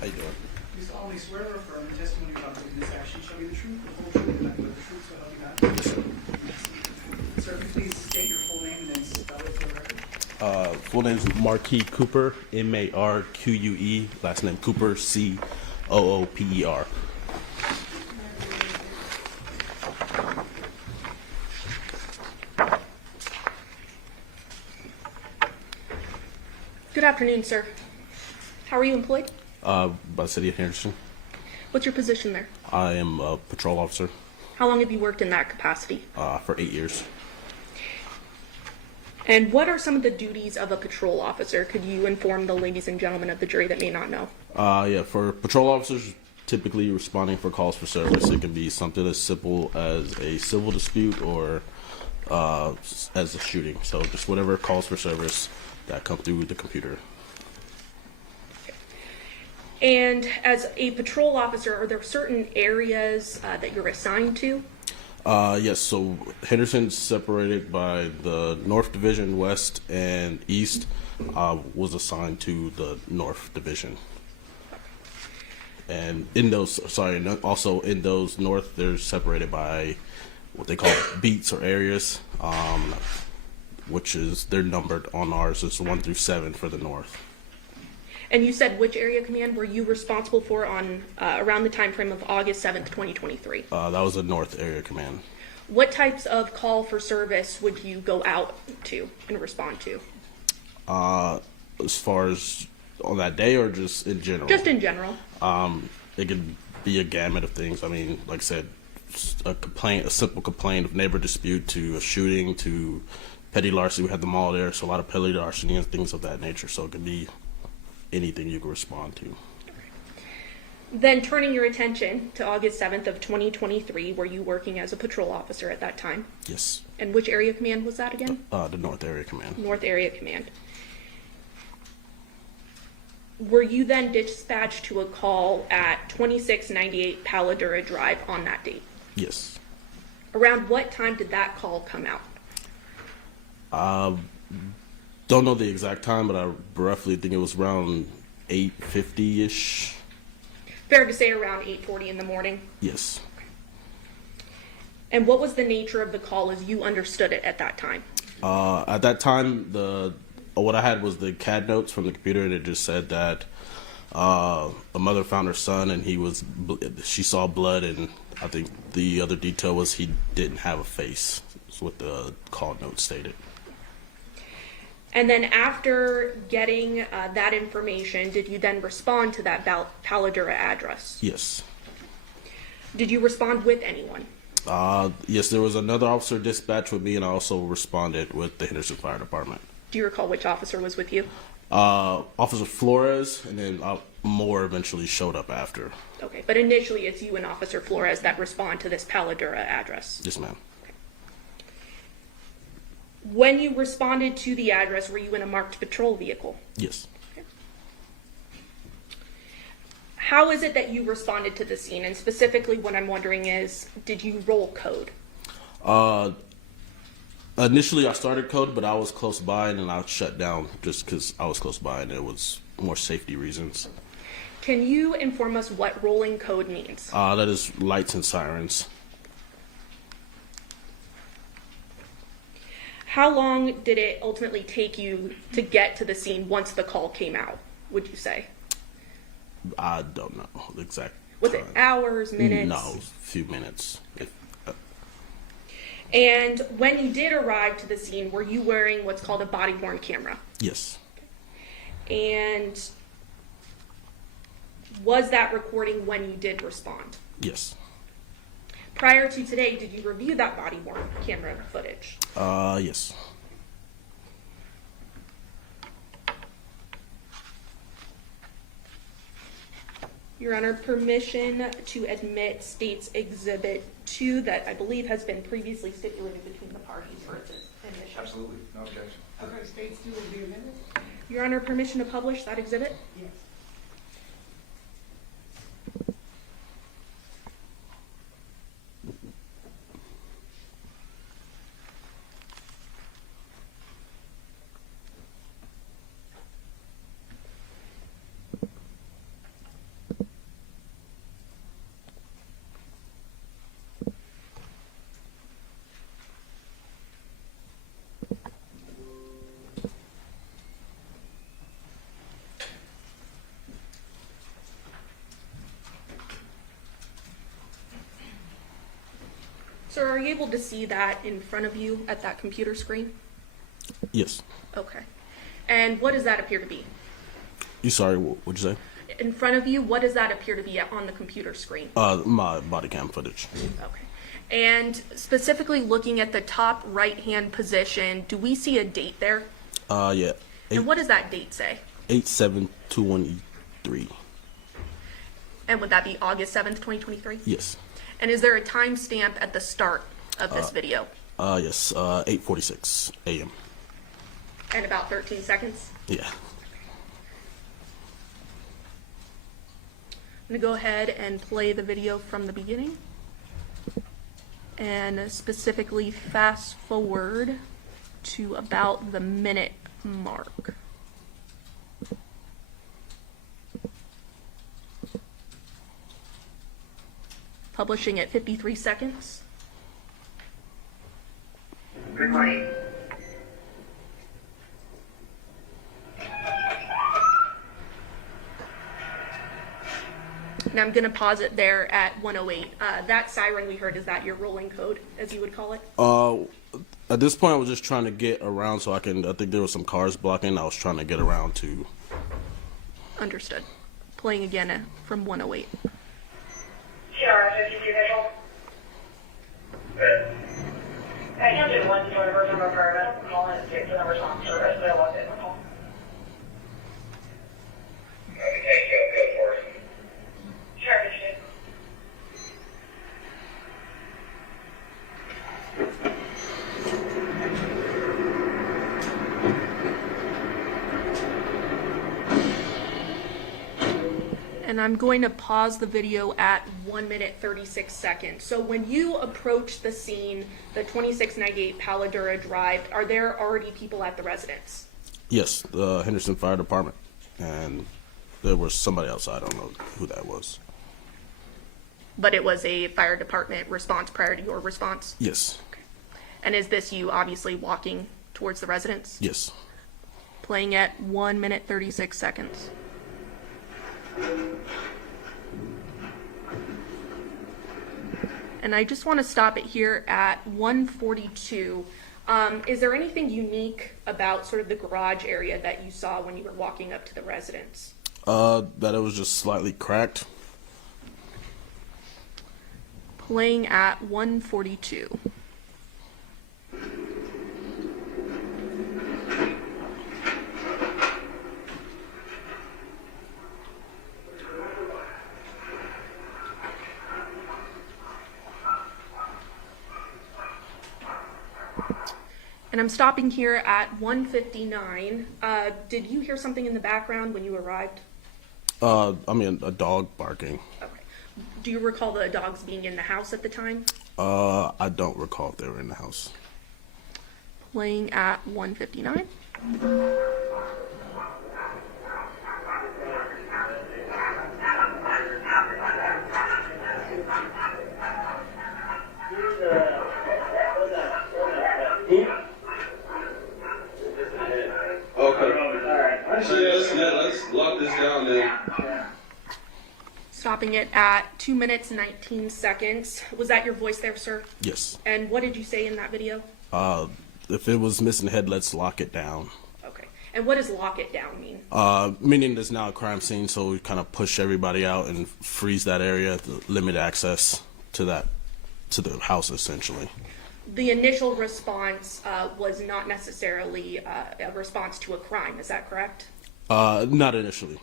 How you doing? You solemnly swear or affirm the testimony you're about to give in this action shall be the truth, the whole truth, and nothing but the truth, so help you God? Yes, sir. Sir, could you please state your full name and then spell it for the record? Full name is Marque Cooper, Marque, last name Cooper, Cooper. Good afternoon, sir. How are you employed? By the city of Henderson. What's your position there? I am a patrol officer How long have you worked in that capacity? for 8 years. And what are some of the duties of a patrol officer? Could you inform the ladies and gentlemen of the jury that may not know? For patrol officers, typically responding for calls for service. It can be something as simple as a civil dispute or as a shooting. So just whatever calls for service that come through the computer. And as a patrol officer, are there certain areas that you're assigned to? Yes, so Henderson's separated by the North Division, West and East, was assigned to the North Division. And in those, also in those North, they're separated by what they call beats or areas, which is, they're numbered on ours. It's 1 through 7 for the North. And you said which area command were you responsible for on around the time frame of August 7th, 2023? That was the North Area Command. What types of call for service would you go out to and respond to? As far as on that day or just in general? Just in general. It could be a gamut of things. I mean, like I said, a simple complaint of neighbor dispute to a shooting to petty larceny. We had them all there, so a lot of petty larceny and things of that nature. So it could be anything you can respond to. Then turning your attention to August 7th of 2023, were you working as a patrol officer at that time? Yes. And which area command was that again? The North Area Command. North Area Command. Were you then dispatched to a call at 2698 Paladura Drive on that date? Yes. Around what time did that call come out? Don't know the exact time, but I roughly think it was around 8:50-ish. Fair to say around 8:40 in the morning? Yes. And what was the nature of the call as you understood it at that time? At that time, what I had was the CAD notes from the computer, and it just said that a mother found her son, and she saw blood, and I think the other detail was he didn't have a face. That's what the call note stated. And then after getting that information, did you then respond to that Paladura address? Yes. Did you respond with anyone? Yes, there was another officer dispatched with me, and I also responded with the Henderson Fire Department. Do you recall which officer was with you? Officer Flores, and then more eventually showed up after. Okay, but initially it's you and Officer Flores that respond to this Paladura address. Yes, ma'am. When you responded to the address, were you in a marked patrol vehicle? Yes. Okay. How is it that you responded to the scene? And specifically what I'm wondering is, did you roll code? Initially I started code, but I was close by, and then I shut down just because I was close by, and it was more safety reasons. Can you inform us what rolling code means? That is lights and sirens. How long did it ultimately take you to get to the scene once the call came out, would you say? I don't know the exact Was time. it hours, minutes? No, a few minutes. And when you did arrive to the scene, were you wearing what's called a body-worn camera? Yes. And was that recording when you did respond? Yes. Prior to today, did you review that body-worn camera footage? Yes. Your Honor, permission to admit State's Exhibit 2 that I believe has been previously stipulated between the parties for its admission. Absolutely, no objection. Okay, states do will be amended? Your Honor, permission to publish that exhibit? Yes. Sir, are you able to see that in front of you at that computer screen? Yes. Okay. And what does that appear to be? You sorry, what'd you say? In front of you, what does that appear to be on the computer screen? My body cam footage. Okay. And specifically looking at the top right-hand position, do we see a date there? Yeah. And what does that date say? 8721E3. And would that be August 7th, 2023? Yes. And is there a timestamp at the start of this video? Yes. 8:46 a.m. And about 13 seconds? Yeah. I'm going to go ahead and play the video from the beginning. And specifically fast forward to about the minute mark. Publishing at 53 seconds. Recording. And I'm going to pause it there at 108. That siren we heard, is that your rolling code, as you would call it? At this point, I was just trying to get around so I think there were some cars blocking. I was trying to get around to. Understood. Playing again from 108. TR 52 visual. I can't do one driver from apartment. Call in to the response service. They'll look at the call. Okay, go for it. Sure, 52. And I'm going to pause the video at 1 minute 36 seconds. So when you approach the scene, the 2698 Paladura Drive, are there already people at the residence? Yes, the Henderson Fire Department, and there was somebody outside. I don't know who that was. But it was a fire department response prior to your response? Yes. Okay. And is this you obviously walking towards the residence? Yes. Playing at 1 minute 36 seconds. And I just want to stop it here at 142. Is there anything unique about sort of the garage area that you saw when you were walking up to the residence? That it was just slightly cracked. Playing at 142. And I'm stopping here at 159. Did you hear something in the background when you arrived? I mean, a dog barking. Okay. Do you recall the dogs being in the house at the time? I don't recall if they were in the house. Playing at 159. Let's lock this down then. Stopping it at 2 minutes 19 seconds. Was that your voice there, sir? Yes. And what did you say in that video? If it was missing head, let's lock it down. Okay. And what does lock it down mean? Meaning there's now a crime scene, so we kind of push everybody out and freeze that area to limit access to the house, essentially. The initial response was not necessarily a response to a crime. Is that correct? Not initially.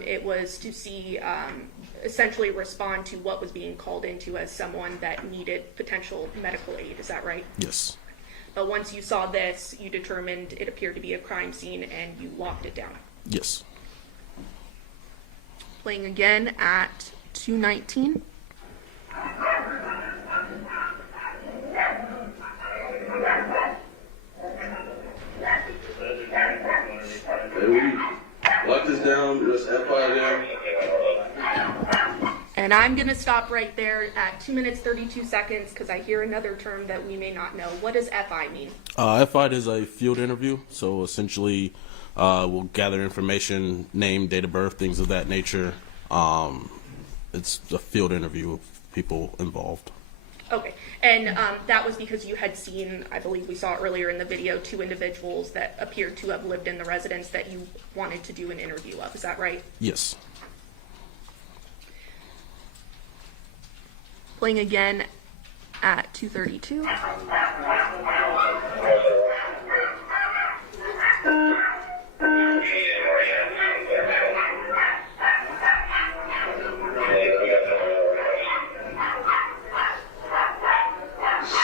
It was to see, essentially respond to what was being called into as someone that needed potential medical aid. Is that right? Yes. But once you saw this, you determined it appeared to be a crime scene and you locked it down. Yes. Playing again at 2:19. Lock this down. Let's FI there. And I'm going to stop right there at 2 minutes 32 seconds because I hear another term that we may not know. What does FI mean? FI is a field interview, so essentially we'll gather information, name, date of birth, things of that nature. It's a field interview of people involved. Okay, and that was because you had seen, I believe we saw earlier in the video, 2 individuals that appeared to have lived in the residence that you wanted to do an interview of. Is that right? Yes. Playing again at 2:32.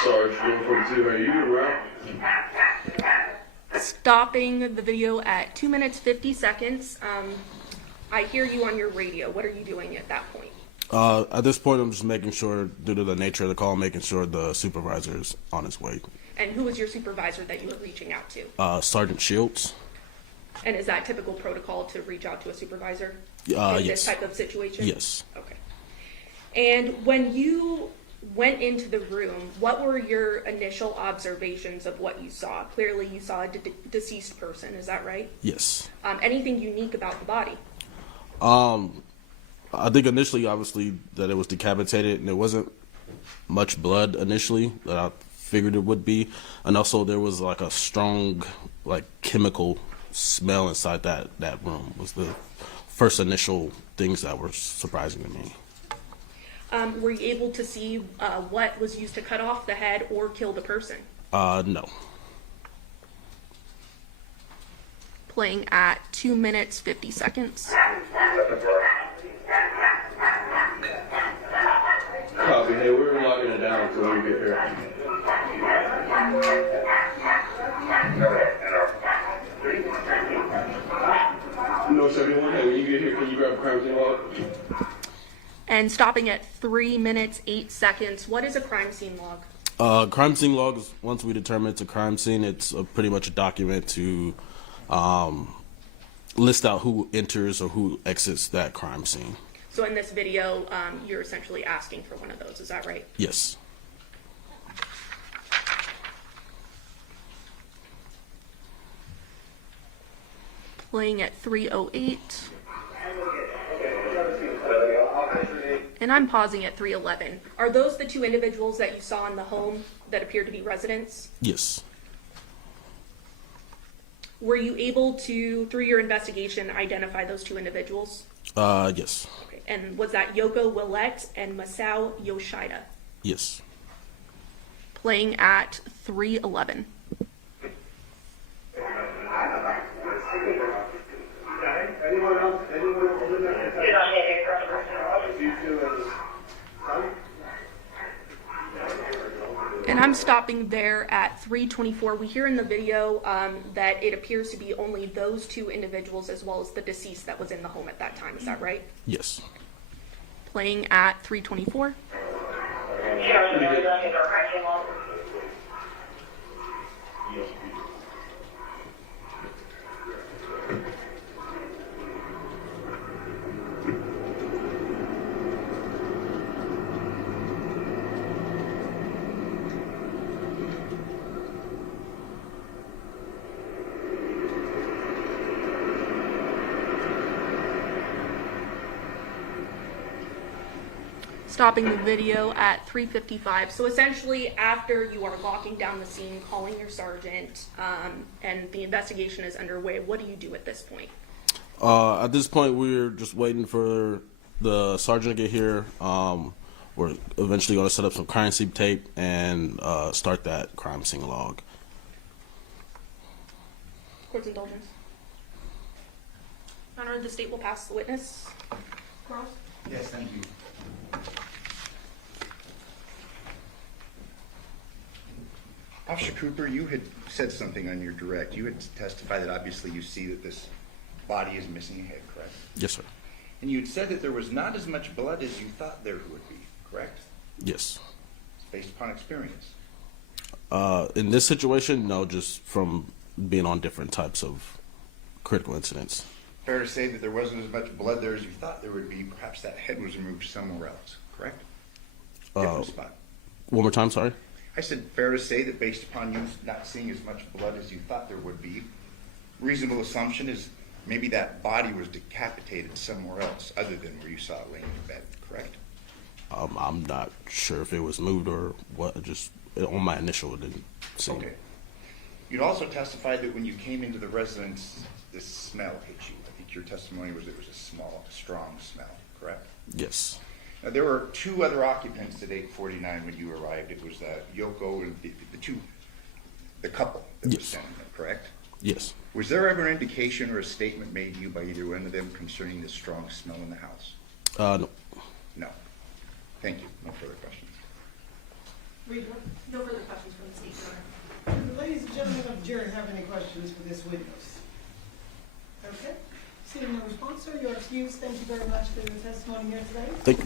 Sarge, 142, are you around? Stopping the video at 2 minutes 50 seconds. I hear you on your radio. What are you doing at that point? At this point, I'm just making sure, due to the nature of the call, making sure the supervisor is on his way. And who was your supervisor that you were reaching out to? Sergeant Shields. And is that typical protocol to reach out to a supervisor in Yes. this type of situation? Yes. Okay. And when you went into the room, what were your initial observations of what you saw? Clearly, you saw a deceased person. Is that right? Yes. Anything unique about the body? I think initially, obviously, that it was decapitated, and there wasn't much blood initially that I figured it would be, and also there was like a strong, like, chemical smell inside that room. Was the first initial things that were surprising to me. Were you able to see what was used to cut off the head or kill the person? No. Playing at 2 minutes 50 seconds. Copy. Hey, we're locking it down until we get here. No, 71. Hey, when you get here, can you grab a crime scene log? And stopping at 3 minutes 8 seconds. What is a crime scene log? Crime scene logs, once we determine it's a crime scene, it's pretty much a document to list out who enters or who exits that crime scene. So in this video, you're essentially asking for one of those. Is that right? Yes. Playing at 3:08. And I'm pausing at 3:11. Are those the 2 individuals that you saw in the home that appear to be residents? Yes. Were you able to, through your investigation, identify those 2 individuals? Yes. Okay. And was that Yoko Willette and Masao Yoshida? Yes. Playing at 3:11. Anyone else? Anyone else? You're not getting And I'm stopping there at 3:24. We hear in the video that it appears to be only those 2 individuals as well as the deceased that was in the home at that time. Is that right? Yes. Playing at 3:24. Stopping the video at 3:55. So essentially, after you are locking down the scene, calling your sergeant, and the investigation is underway, what do you do at this point? At this point, we're just waiting for the sergeant to get here. We're eventually going to set up some crime scene tape and start that crime scene log. Court's indulgence. Your Honor, the state will pass the witness. Charles? Yes, thank you. Officer Cooper, you had said something on your direct. You had testified that obviously you see that this body is missing a head, correct? Yes, sir. And you had said that there was not as much blood as you thought there would be, correct? Yes. It's based upon experience. In this situation, no, just from being on different types of critical incidents. Fair to say that there wasn't as much blood there as you thought there would be. Perhaps that head was removed somewhere else, correct? Different spot. One more time, sorry? I said fair to say that based upon you not seeing as much blood as you thought there would be, reasonable assumption is maybe that body was decapitated somewhere else other than where you saw it laying in bed, correct? I'm not sure if it was moved or what. Just on my initial, it didn't seem. Okay. You'd also testified that when you came into the residence, this smell hit you. I think your testimony was it was a strong smell, correct? Yes. Now, there were two other occupants at 849 when you arrived. It was Yoko and the couple that was Yes. standing there, correct? Yes. Was there ever an indication or a statement made to you by either one of them concerning this strong smell in the house? No. No. Thank you. No further questions. No further questions from the state, Your Honor. Ladies and gentlemen of the jury, have any questions for this witness? Okay, seeing no response, sir, you're excused. Thank you very much for your testimony here today. Thank you.